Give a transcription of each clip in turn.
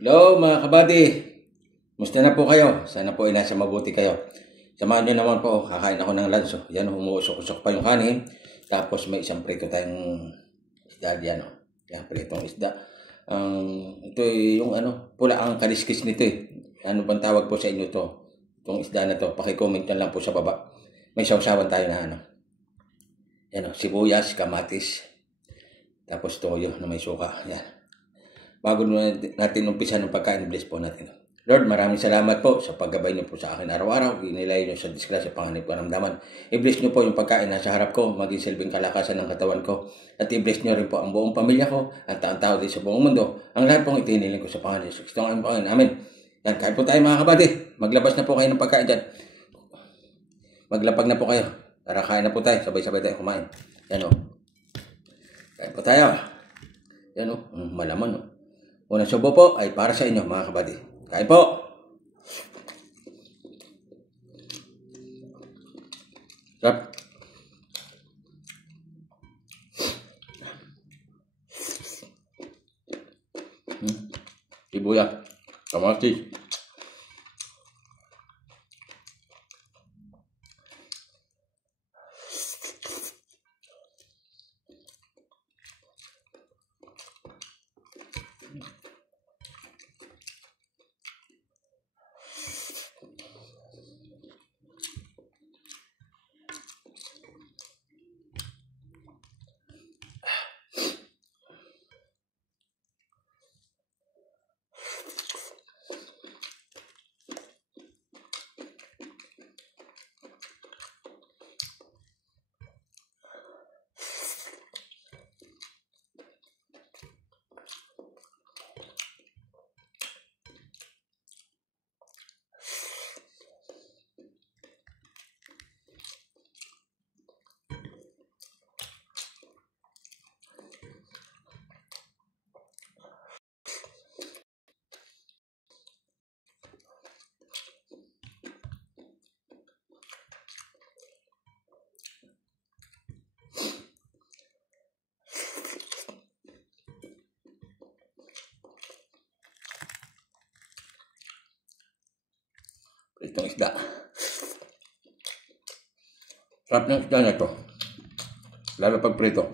Hello mga kabady, musta na po kayo? Sana po ay nasa mabuti kayo. Samahan nyo naman po, kakain ako ng lanso. Yan, humuusok-usok pa yung kanin. Tapos may isang prito tayong isda diyan. Yan, pritong isda. Ito yung pula ang kaliskis nito eh. Ano bang tawag po sa inyo to? Itong isda na to, pakicomment na lang po sa baba. May sausawan tayo na Yan sibuyas, kamatis. Tapos toyo na may suka. Yan. Bago natin umpisa ng pagkain, bless po natin. Lord, maraming salamat po sa paggabay niyo po sa akin araw-araw. Inilay niyo sa disgrasya, panganib, karamdaman. I-bless niyo po yung pagkain nasa harap ko, maging silbing kalakasan ng katawan ko. At i-bless niyo rin po ang buong pamilya ko at ang tao din sa buong mundo. Ang lahat pong itiniling ko sa Panginoon Jesus Kristo ang Panginoon. Amen. Yan, kain po tayo mga kabady. Maglabas na po kayo ng pagkain dyan. Maglapag na po kayo. Tara, kain na po tayo. Sabay-sabay tayo kumain. Yan o. Kain po tayo. Yan o. Malaman o. Unang subo po ay para sa inyo mga kabady. Kain po! Sarap! Sibuyas, kamatis. Itong isda. Sarap ng isda na ito. Lalo pag prito.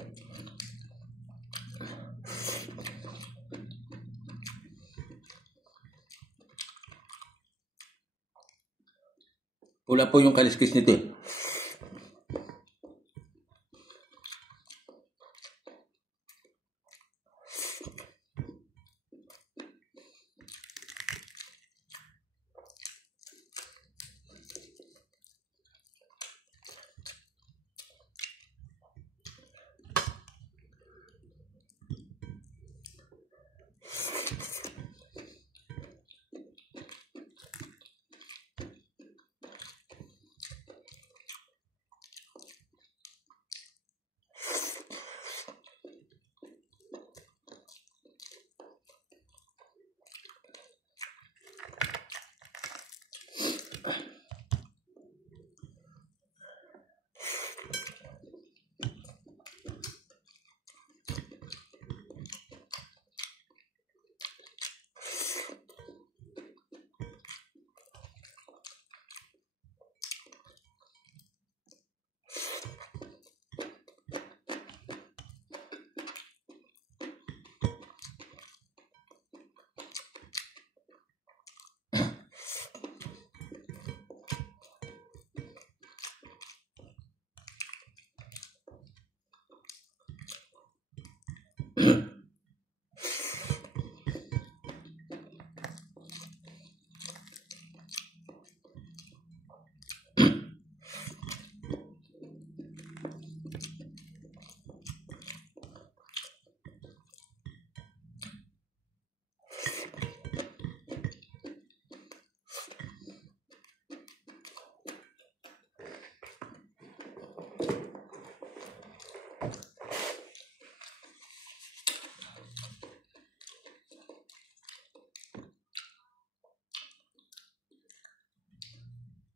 Pula po yung kaliskis nito eh.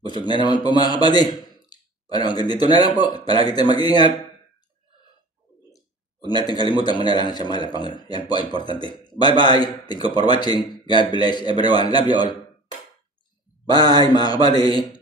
Busog na naman po mga kabady. Hanggang dito na lang po. Palagi tayo mag-iingat. Huwag natin kalimutan manalangin sa mahal na Panginoon. Yan po ang importante. Bye-bye. Thank you for watching. God bless everyone. Love you all. Bye mga kabady.